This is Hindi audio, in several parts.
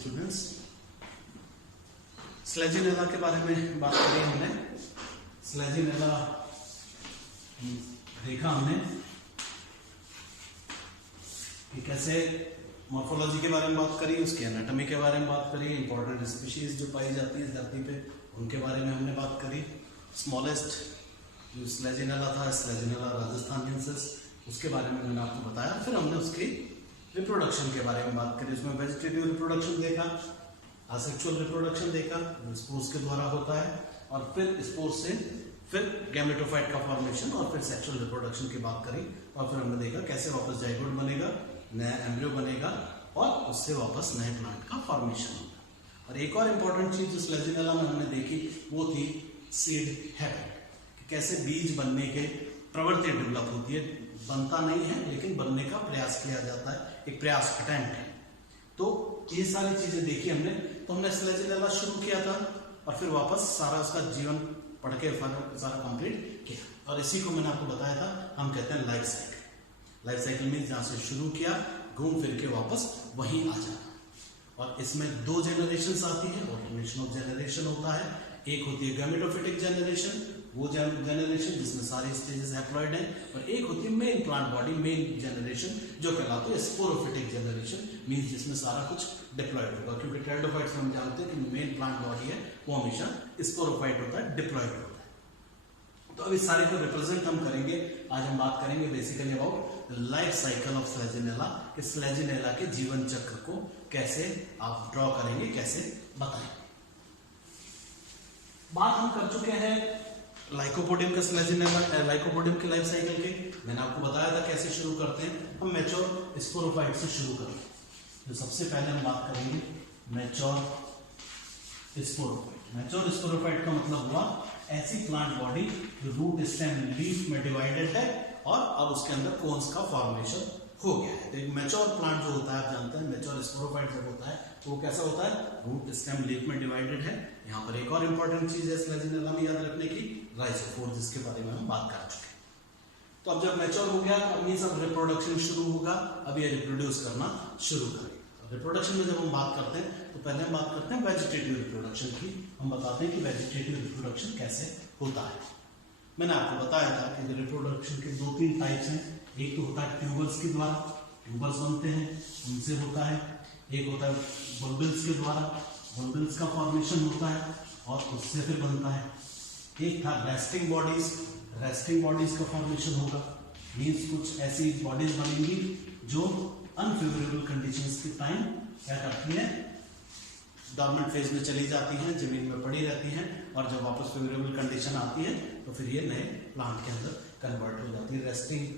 स्टूडेंट्स, स्लेजिनेला के बारे में बात करी हमने। स्लेजिनेला देखा हमने कि कैसे मॉर्फोलॉजी के बारे में बात करी, उसके एनाटॉमी के बारे में बात करी, इंपॉर्टेंट स्पीशीज जो पाई जाती है धरती पे उनके बारे में हमने बात करी। स्मॉलेस्ट जो स्लेजिनेला था, स्लेजिनेला राजस्थानियंसिस, उसके बारे में मैंने आपको बताया। फिर हमने उसकी रिप्रोडक्शन के बारे में बात करी। उसमें वेजिटेटिव रिप्रोडक्शन देखा, असेक्सुअल रिप्रोडक्शन देखा जो स्पोर्स के द्वारा होता है, और फिर स्पोर्स से फिर गैमेटोफाइट का फॉर्मेशन और फिर सेक्सुअल रिप्रोडक्शन की बात करी। और फिर हमने देखा कैसे वापस जाइगोट बनेगा, नया एम्ब्रियो बनेगा और उससे वापस नए प्लांट का फॉर्मेशन होगा। और एक और इम्पॉर्टेंट चीज जो स्लेजिनेला में हमने देखी वो थी सीड हैबिट, कैसे बीज बनने के प्रवृत्ति डेवलप होती है। बनता नहीं है लेकिन बनने का प्रयास किया जाता है, एक प्रयास अटेम्प्ट है। तो ये सारी चीजें देखी हमने। तो हमने स्लेजिनेला शुरू किया था और फिर वापस सारा उसका जीवन पढ़ के सारा कंप्लीट किया। और इसी को मैंने आपको बताया था, हम कहते हैं life cycle. Life cycle means जहां से शुरू किया घूम फिर के वापस वहीं आ जाना। और इसमें दो जनरेशन आती है, ऑल्टरनेशन ऑफ जनरेशन होता है। एक होती है गैमेटोफिटिक जनरेशन, वो जनरेशन जिसमें सारे स्टेजेस हैप्लॉइड हैं, और एक होती है main plant body, main generation जो कहलाती है स्पोरोफिटिक जनरेशन, मींस जिसमें सारा कुछ डिप्लॉइड होगा। क्योंकि टेरिडोफाइट्स में हम जानते हैं कि मेन प्लांट बॉडी है वो हमेशा स्पोरोफाइट होता है, डिप्लॉइड होता है। तो अब इस सारे को रिप्रेजेंट हम करेंगे। आज हम बात करेंगे basically about life cycle of Selaginella, कि स्लेजिनेला के जीवन चक्र को कैसे आप ड्रॉ करेंगे, कैसे बताएंगे। बात हम कर चुके हैं लाइकोपोडियम के स्लेजिनेला, लाइकोपोडियम के लाइफ साइकिल के। मैंने आपको बताया था कैसे शुरू करते हैं। हम मैच्योर स्पोरोफाइट से शुरू करेंगे। तो सबसे पहले हम बात करेंगे मैच्योर स्पोरोफाइट। मैच्योर स्पोरोफाइट का मतलब हुआ ऐसी प्लांट बॉडी जो रूट स्टेम लीफ में डिवाइडेड है और अब उसके अंदर कोन्स का फॉर्मेशन हो गया है। तो एक मैच्योर प्लांट जो होता है, आप जानते हैं मैच्योर स्पोरोफाइट जब होता है तो वो कैसा होता है, रूट स्टेम लीफ में डिवाइडेड है। यहाँ पर एक और इंपॉर्टेंट चीज है स्लेजिनेला में याद रखने की, राइजोफोर, जिसके बारे में हम बात कर चुके हैं। तो अब जब मैच्योर हो गया तो अब ये सब रिप्रोडक्शन शुरू होगा। अब ये रिप्रोड्यूस करना शुरू करेगा। रिप्रोडक्शन में जब हम बात करते हैं तो पहले हम बात करते हैं वेजिटेटिव रिप्रोडक्शन की। हम बताते हैं कि वेजिटेटिव रिप्रोडक्शन कैसे होता है। मैंने आपको बताया था कि रिप्रोडक्शन के 2-3 टाइप्स हैं। एक तो होता है ट्यूबर्स के द्वारा, ट्यूबर्स बनते हैं उनसे होता है। एक होता है बल्बिल्स के द्वारा, बल्बिल्स का फॉर्मेशन होता है और उससे फिर बनता है। एक था रेस्टिंग बॉडीज, रेस्टिंग बॉडीज का फॉर्मेशन होगा। मीन्स कुछ ऐसी बॉडीज बनेंगी जो अनफेवरेबल कंडीशंस के टाइम क्या करती हैं, डॉर्मेंट फेज में चली जाती हैं, जमीन में पड़ी रहती हैं, और जब वापस फेवरेबल कंडीशन आती है तो फिर ये नए प्लांट के अंदर कन्वर्ट हो जाती है। रेस्टिंग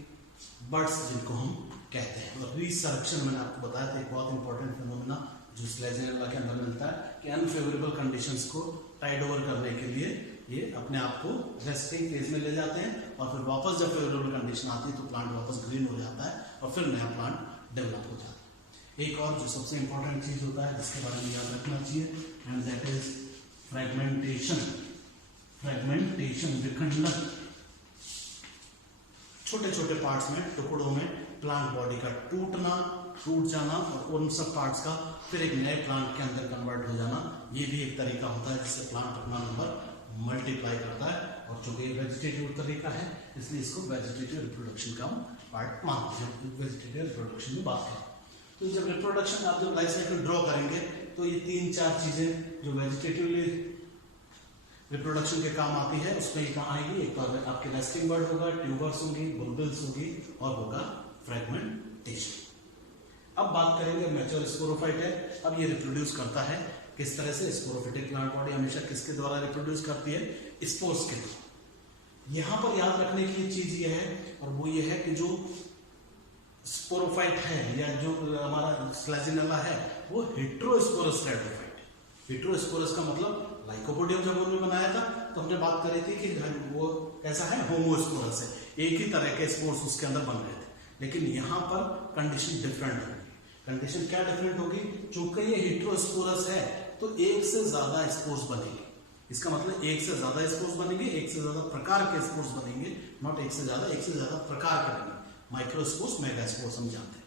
बर्ड्स जिनको हम कहते हैं। और रिसर्क्शन मैंने आपको बताया था, एक बहुत इंपॉर्टेंट फिनोमेना जो स्लेजिनेला के अंदर मिलता है कि अनफेवरेबल कंडीशंस को टाइड ओवर करने के लिए ये अपने आप को रेस्टिंग फेज में ले जाते हैं, और फिर वापस जब फेवरेबल कंडीशन आती है तो प्लांट वापस ग्रीन हो जाता है और फिर नया प्लांट डेवलप हो जाता है। एक और जो सबसे इंपॉर्टेंट चीज होता है जिसके बारे में याद रखना चाहिए, and that is fragmentation. Fragmentation, विखंडन, छोटे छोटे पार्ट्स में, टुकड़ों में प्लांट बॉडी का टूटना, टूट जाना और उन सब पार्ट्स का फिर एक नए प्लांट के अंदर कन्वर्ट हो जाना। ये भी एक तरीका होता है जिससे प्लांट अपना नंबर मल्टीप्लाई करता है। और चूंकि वेजिटेटिव तरीका है इसलिए इसको वेजिटेटिव रिप्रोडक्शन का पार्ट मानते हैं। वेजिटेटिव रिप्रोडक्शन में बात करें तो जब रिप्रोडक्शन आप जब लाइफ साइकिल ड्रॉ करेंगे तो ये 3-4 चीजें जो वेजिटेटिवली रिप्रोडक्शन के काम आती है उसमें ये कहाँ आएगी। एक तो आपके रेस्टिंग बर्ड होगा, ट्यूबर्स होंगी, बुलबुल्स होगी और होगा फ्रेगमेंटेशन। अब बात करेंगे मैच्योर स्पोरोफाइट है। अब ये रिप्रोड्यूस करता है किस तरह से। स्पोरोफिटिक प्लांट बॉडी हमेशा किसके द्वारा रिप्रोड्यूस करती है, स्पोर्स के द्वारा। यहाँ पर याद रखने की चीज ये है, और वो ये है कि जो स्पोरोफाइट है या जो हमारा स्लेजिनेला है वो हेट्रोस्पोरस टेरिडोफाइट। हेट्रोस्पोरस का मतलब लाइकोपोडियम जब उन्होंने बनाया था तो हमने बात करी थी कि वो कैसा है, होमोस्पोरस है, एक ही तरह के स्पोर्स उसके अंदर बन रहे थे। लेकिन यहाँ पर कंडीशन डिफरेंट होगी। कंडीशन क्या डिफरेंट होगी, चूंकि ये हेट्रोस्पोरस है तो एक से ज्यादा स्पोर्स बनेंगे। इसका मतलब एक से ज्यादा स्पोर्स बनेंगे, एक से ज्यादा प्रकार के स्पोर्स बनेंगे, नॉट एक से ज्यादा प्रकार के बनेंगे। माइक्रोस्पोर्स, मेगास्पोर्स हम जानते हैं।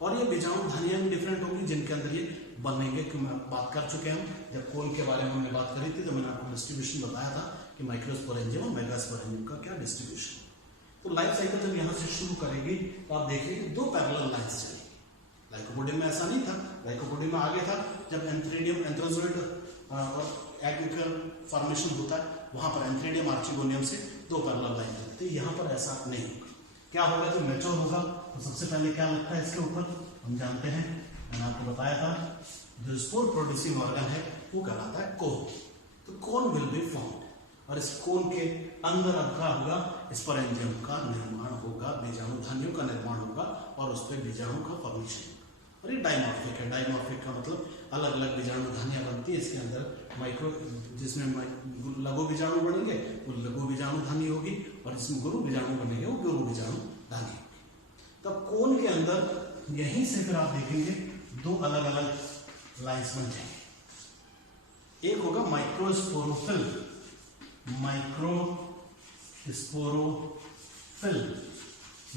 और ये बीजाणु धानियां भी डिफरेंट होंगी जिनके अंदर ये बनेंगे, क्योंकि मैं बात कर चुके हैं हम जब कोन के बारे में हमने बात करी थी तो मैंने आपको डिस्ट्रीब्यूशन बताया था कि माइक्रोस्पोरेंजियम और मेगास्पोरेंजियम का क्या डिस्ट्रीब्यूशन। तो लाइफ साइकिल जब यहाँ से शुरू करेगी तो आप देखिए कि 2 पैरेलल लाइंस चलेगी। लाइकोपोडियम में ऐसा नहीं था, लाइकोपोडियम में आगे था, जब एंथ्रीडियम एंथ्रोजोइड और एग फॉर्मेशन होता है वहां पर एंथ्रीडियम आर्चिगोनियम से 2 पैरेलल लाइन चलती है। यहाँ पर ऐसा नहीं होगा। क्या होगा, जब मैच्योर होगा तो सबसे पहले क्या लगता है इसके ऊपर, हम जानते हैं, मैंने आपको बताया था, जो स्पोर प्रोड्यूसिंग ऑर्गन है वो कहलाता है कोन। तो कोन विल बी फाउंड, और इस कोन के अंदर अब क्या होगा, स्पोरेंजियम का निर्माण होगा, बीजाणुधानियों का निर्माण होगा और उस पर बीजाणु का फॉर्मेशन होगा। और ये डाइमॉर्फिक है। डाइमॉर्फिक का मतलब अलग अलग बीजाणुधानियां बनती है इसके अंदर, माइक्रो जिसमें लघु बीजाणु बनेंगे वो लघु बीजाणुधानी होगी, और जिसमें गुरु बीजाणु बनेंगे वो गुरु बीजाणुधानी होगी। तब कोन के अंदर यहीं से फिर आप देखेंगे 2 अलग अलग लाइंस बन जाएंगे। एक होगा माइक्रोस्पोरोफिल, माइक्रोस्पोरोफिल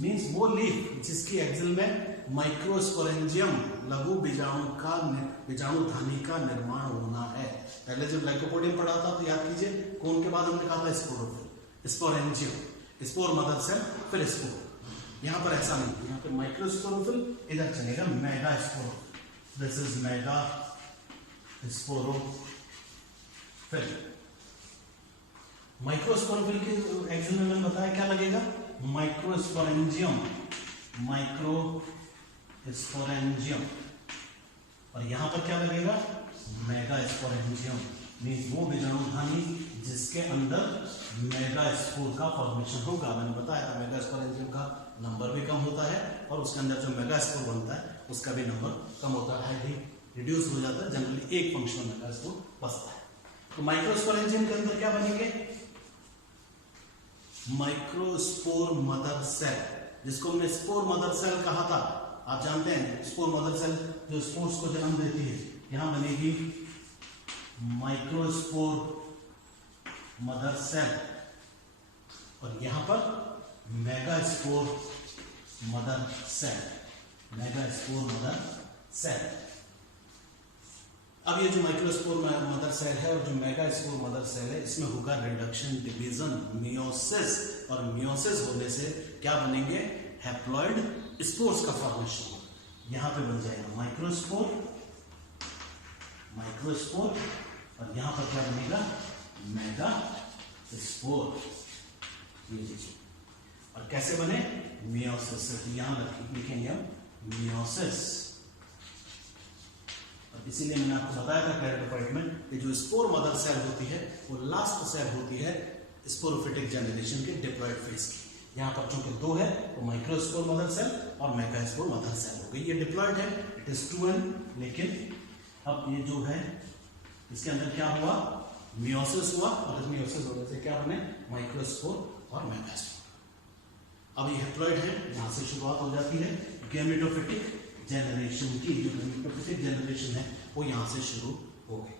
मीन्स वो लीफ जिसकी एक्सिल में माइक्रोस्पोरेंजियम लघु बीजाणुधानी का निर्माण होना है। पहले जब लाइकोपोडियम पढ़ा था तो याद कीजिए, कोन के बाद हमने कहा था sporophyll, sporangium, spore mother cell, फिर स्पोर। यहाँ पर ऐसा नहीं, यहाँ पे माइक्रोस्पोरोफिल, इधर चलेगा megasporophyll. This is megasporophyll. Microsporophyll के एक्सिल में मैंने बताया क्या लगेगा, माइक्रोस्पोरेंजियम, माइक्रोस्पोरेंजियम, और यहां पर क्या लगेगा, मेगास्पोरेंजियम मींस वो बीजाणुधानी जिसके अंदर मेगास्पोर का फॉर्मेशन होगा। मैंने बताया था मेगास्पोरेंजियम का नंबर भी कम होता है और उसके अंदर जो मेगास्पोर बनता है उसका भी नंबर कम होता है, रिड्यूस हो जाता है। जनरली एक फंक्शनल मेगास्पोर बचता है। तो माइक्रोस्पोरेंजियम के अंदर क्या बनेंगे, माइक्रोस्पोर मदर सेल, जिसको हमने स्पोर मदर सेल कहा था। आप जानते हैं स्पोर मदर सेल जो स्पोर्स को जन्म देती है, यहां बनेगी माइक्रोस्पोर मदर सेल, और यहां पर megaspore mother cell, megaspore mother cell. अब ये जो माइक्रोस्पोर मदर सेल है और जो मेगास्पोर मदर सेल है, इसमें होगा रिडक्शन, डिवीजन, मियोसिस, और मियोसिस होने से क्या बनेंगे, हैप्लॉइड स्पोर्स का फॉर्मेशन होगा। यहां पे बन जाएगा माइक्रोस्पोर, माइक्रोस्पोर, और यहां पर क्या बनेगा, मेगास्पोर। ये लीजिए, और कैसे बने, मियोसिस से, यहां लिखेंगे हम मियोसिस। इसीलिए मैंने आपको बताया था कैरेटोफाइट में कि जो स्पोर मदर सेल होती है वो लास्ट सेल होती है स्पोरोफिटिक जनरेशन के डिप्लॉइड फेज की। यहाँ पर चूंकि 2 है तो माइक्रोस्पोर मदर सेल और मेगास्पोर मदर सेल हो गई। ये डिप्लॉइड है, इट इज 2n, लेकिन अब ये जो है इसके अंदर क्या हुआ, मियोसिस हुआ, और इस मियोसिस होने से क्या बने, माइक्रोस्पोर और मेगास्पोर। अब ये हैप्लॉइड है, यहाँ से शुरुआत हो जाती है गैमेटोफिटिक जनरेशन की। जो गैमेटोफिटिक जनरेशन है वो यहाँ से शुरू हो गई।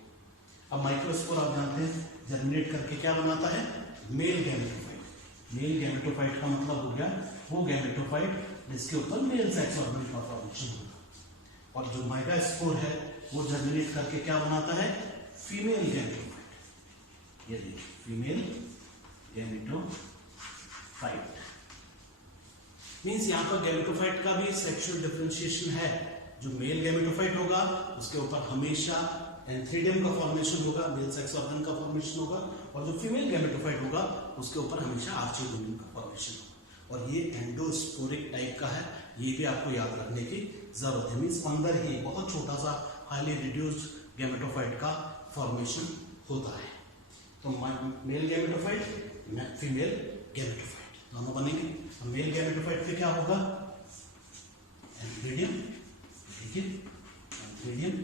अब माइक्रोस्पोर आप जानते हैं जर्मिनेट करके क्या बनाता है, मेल गैमेटोफाइट। मेल गैमेटोफाइट का मतलब हो गया वो गैमेटोफाइट जिसके ऊपर मेल सेक्स ऑर्गन का फॉर्मेशन होगा, और जो मेगास्पोर है वो जर्मिनेट करके क्या बनाता है, फीमेल गैमेटोफाइट। ये देखिए फीमेल गैमेटोफाइट मीन्स यहाँ पर गैमेटोफाइट का भी सेक्सुअल डिफरेंशिएशन है। जो मेल गैमेटोफाइट होगा उसके ऊपर हमेशा एंथ्रीडियम का फॉर्मेशन होगा, मेल सेक्स ऑर्गन का फॉर्मेशन होगा, और जो फीमेल गैमेटोफाइट होगा उसके ऊपर हमेशा आर्चिगोनियम का फॉर्मेशन होगा। और ये एंडोस्पोरिक टाइप का है, ये भी आपको याद रखने की जरूरत है। मीन्स अंदर ही बहुत छोटा सा हाईली रिड्यूस्ड गैमेटोफाइट का फॉर्मेशन होता है। तो मेल गैमेटोफाइट, फीमेल गैमेटोफाइट दोनों बनेंगे। मेल गैमेटोफाइट पे क्या होगा, एंथ्रीडियम, ठीक है, एंथ्रीडियम,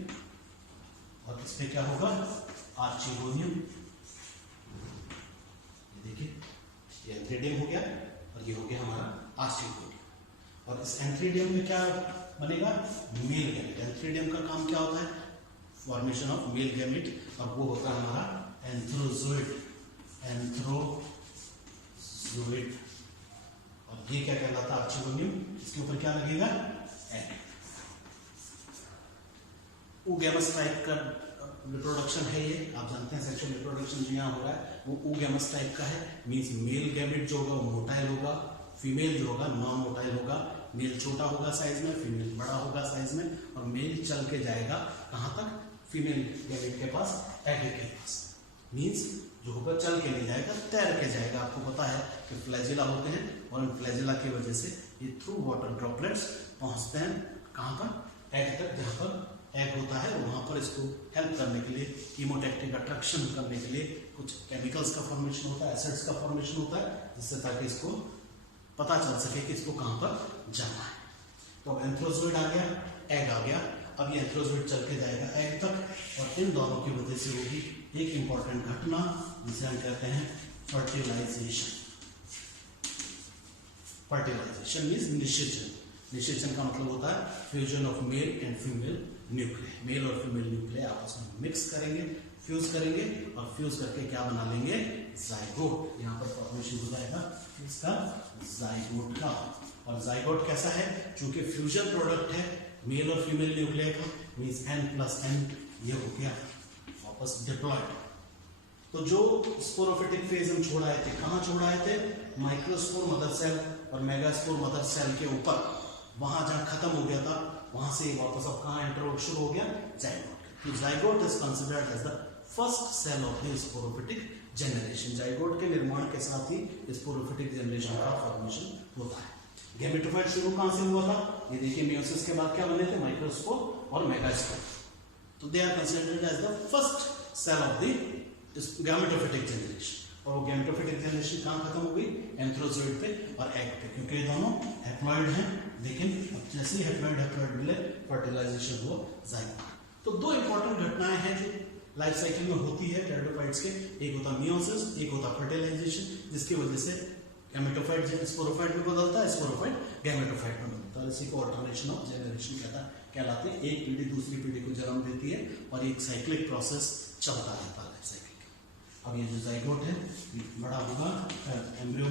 और इस पे क्या होगा, आर्चिगोनियम। ये देखिए ये एंथ्रीडियम हो गया और ये हो गया हमारा आर्चिगोनियम। और इस एंथ्रीडियम में क्या बनेगा, मेल गैमेट। एंथ्रीडियम का काम क्या होता है, फॉर्मेशन ऑफ मेल गैमेट, और वो होता है हमारा एंथ्रोजोइड, एंथ्रोजोइड। और ये क्या कहलाता है, आर्चिगोनियम। इसके ऊपर क्या लगेगा, एग। oogamous टाइप का रिप्रोडक्शन है ये, आप जानते हैं सेक्सुअल रिप्रोडक्शन जो यहाँ हो रहा है वो oogamous टाइप का है। मीन्स मेल गैमेट जो होगा वो मोटाइल होगा, फीमेल जो होगा नॉन मोटाइल होगा। मेल छोटा होगा साइज में, फीमेल बड़ा होगा साइज में, और मेल चल के जाएगा कहाँ तक, फीमेल गैमेट के पास, एग के पास। मीन्स जो होगा चल के नहीं जाएगा, तैर के जाएगा। आपको पता है कि फ्लैजिला होते हैं और इन फ्लैजिला की वजह से ये थ्रू वाटर ड्रॉपलेट्स पहुंचते हैं कहाँ पर, एग तक, जहाँ पर एग होता है वहाँ पर इसको हेल्प करने के लिए, कीमोटैक्टिक अट्रैक्शन करने के लिए कुछ केमिकल्स का फॉर्मेशन होता है, एसिड्स का फॉर्मेशन होता है, जिससे ताकि इसको पता चल सके कि इसको कहाँ पर जाना है। तो अब एंथ्रोजोइड आ गया, एग आ गया। अब ये एंथ्रोजोइड चल के जाएगा एग तक, और इन दोनों की वजह से होगी एक इंपॉर्टेंट घटना जिसे हम कहते हैं फर्टिलाइजेशन। फर्टिलाइजेशन मीन्स निषेचन। निषेचन का मतलब होता है fusion of male and female nuclei. Male और फीमेल न्यूक्लिया आपस में मिक्स करेंगे, फ्यूज करेंगे, और फ्यूज करके क्या बना लेंगे, जाइगोट। यहाँ पर फॉर्मेशन हो जाएगा इसका जाइगोट का। और जाइगोट कैसा है, चूंकि फ्यूजन प्रोडक्ट है मेल और फीमेल न्यूक्लिया का, मीन्स n+n ये हो गया वापस डिप्लॉयड। तो जो स्पोरोफिटिक फेज हम छोड़ आए थे, कहाँ छोड़ आए थे, माइक्रोस्पोर मदर सेल और मेगास्पोर मदर सेल के ऊपर, वहां जहां खत्म हो गया था वहां से वापस अब कहाँ एंटर शुरू हो गया, जाइगोट। तो zygote is considered as the first cell of the sporophytic generation. Zygote के निर्माण के साथ ही स्पोरोफिटिक जनरेशन का फॉर्मेशन होता है। गैमेटोफाइट शुरू कहां से हुआ था, ये देखिए मियोसिस के बाद क्या बने थे, माइक्रोस्पोर और मेगास्पोर। तो they are considered as the first cell of the gametophytic generation. और वो गैमेटोफिटिक जनरेशन कहां खत्म हो गई, एंथ्रोजोइड पे और एग पे, क्योंकि ये दोनों हैप्लॉइड हैं। लेकिन अब जैसे ही हैप्लॉइड मिले, फर्टिलाइजेशन हुआ जाइगोट। तो दो इंपॉर्टेंट घटनाएं हैं जो लाइफ साइकिल में होती है टेरिडोफाइट्स के, एक होता मियोसिस, एक होता फर्टिलाइजेशन, जिसकी वजह से गैमेटोफाइट स्पोरोफाइट में बदलता है, स्पोरोफाइट गैमेटोफाइट में बदलता है। इसी को ऑल्टरनेशन ऑफ जनरेशन कहलाते हैं। एक पीढ़ी दूसरी पीढ़ी को जन्म देती है और एक साइक्लिक प्रोसेस चलता रहता है लाइफ साइकिल का। अब ये जो जाइगोट है बड़ा होगा, एम्ब्रियो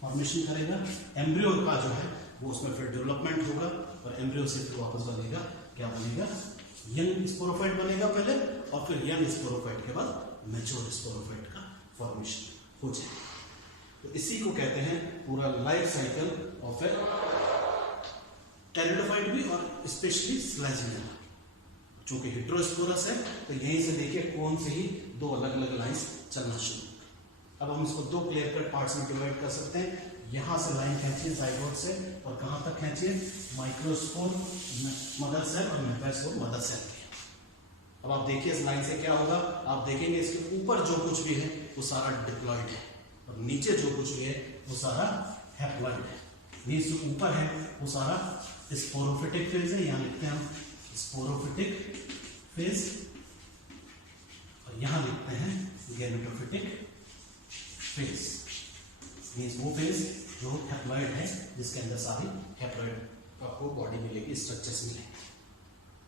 फॉर्मेशन करेगा, एम्ब्रियो का जो है वो उसमें फिर डेवलपमेंट होगा, और एम्ब्रियो से फिर वापस बनेगा, क्या बनेगा, यंग स्पोरोफाइट बनेगा पहले, और फिर यंग स्पोरोफाइट के बाद मैच्योर स्पोरोफाइट का फॉर्मेशन हो जाएगा। तो इसी को कहते हैं पूरा life cycle of A pteridophyte भी, और स्पेशली फ्लैजिला। चूंकि हेटेरोस्पोरस है तो यहीं से देखिए कौन से ही दो अलग अलग लाइंस चलना शुरू। अब हम इसको दो क्लियर कट पार्ट्स में डिवाइड कर सकते हैं। यहां से लाइन खींचिए जाइगोट से, और कहां तक खींचिए, माइक्रोस्पोर मदर सेल और मेगास्पोर मदर सेल के। अब आप देखिए इस लाइन से क्या होगा, आप देखेंगे इसके ऊपर जो कुछ भी है वो सारा डिप्लॉयड है, और नीचे जो कुछ भी है वो सारा हैप्लॉइड है। मीन्स जो ऊपर है वो सारा स्पोरोफिटिक फेज है, यहां लिखते हैं हम स्पोरोफिटिक फेज, और यहां लिखते हैं गैमेटोफिटिक फेज। मीन्स वो फेज जो हैप्लॉइड है, जिसके अंदर सारी हैप्लॉइड आपको बॉडी मिलेगी, स्ट्रक्चर्स मिलेंगे।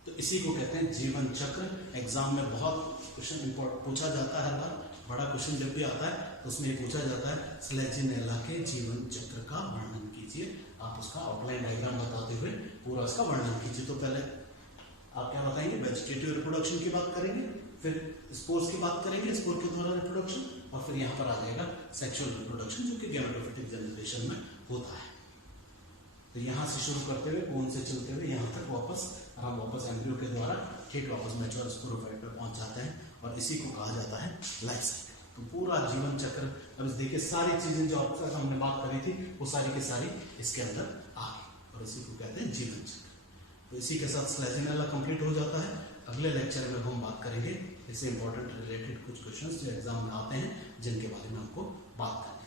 तो इसी को कहते हैं जीवन चक्र। एग्जाम में बहुत क्वेश्चन पूछा जाता है हर बार, बड़ा क्वेश्चन जब भी आता है तो उसमें ये पूछा जाता है स्लेजिनेला के जीवन चक्र का वर्णन कीजिए। आप उसका आउटलाइन डायग्राम बताते हुए पूरा उसका वर्णन कीजिए। तो पहले आप क्या बताएंगे, वेजिटेटिव रिप्रोडक्शन की बात करेंगे, फिर स्पोर्स की बात करेंगे, स्पोर के द्वारा रिप्रोडक्शन, और फिर यहाँ पर आ जाएगा सेक्सुअल रिप्रोडक्शन जो कि गैमेटोफिटिक जनरेशन में होता है। तो यहाँ से शुरू करते हुए कौन से चलते हुए यहाँ तक वापस हम वापस एम्ब्रियो के द्वारा ठीक वापस मैच्योर स्पोरोफाइट पर पहुंच जाते हैं, और इसी को कहा जाता है लाइफ साइकिल। तो पूरा जीवन चक्र, अब देखिए सारी चीजें जो अब तक हमने बात करी थी वो सारी की सारी इसके अंदर आ गई, और इसी को कहते हैं जीवन चक्र। तो इसी के साथ स्लेजिनेला कंप्लीट हो जाता है। अगले लेक्चर में हम बात करेंगे इससे इंपॉर्टेंट रिलेटेड कुछ क्वेश्चंस जो एग्जाम में आते हैं, जिनके बारे में हमको बात करनी है।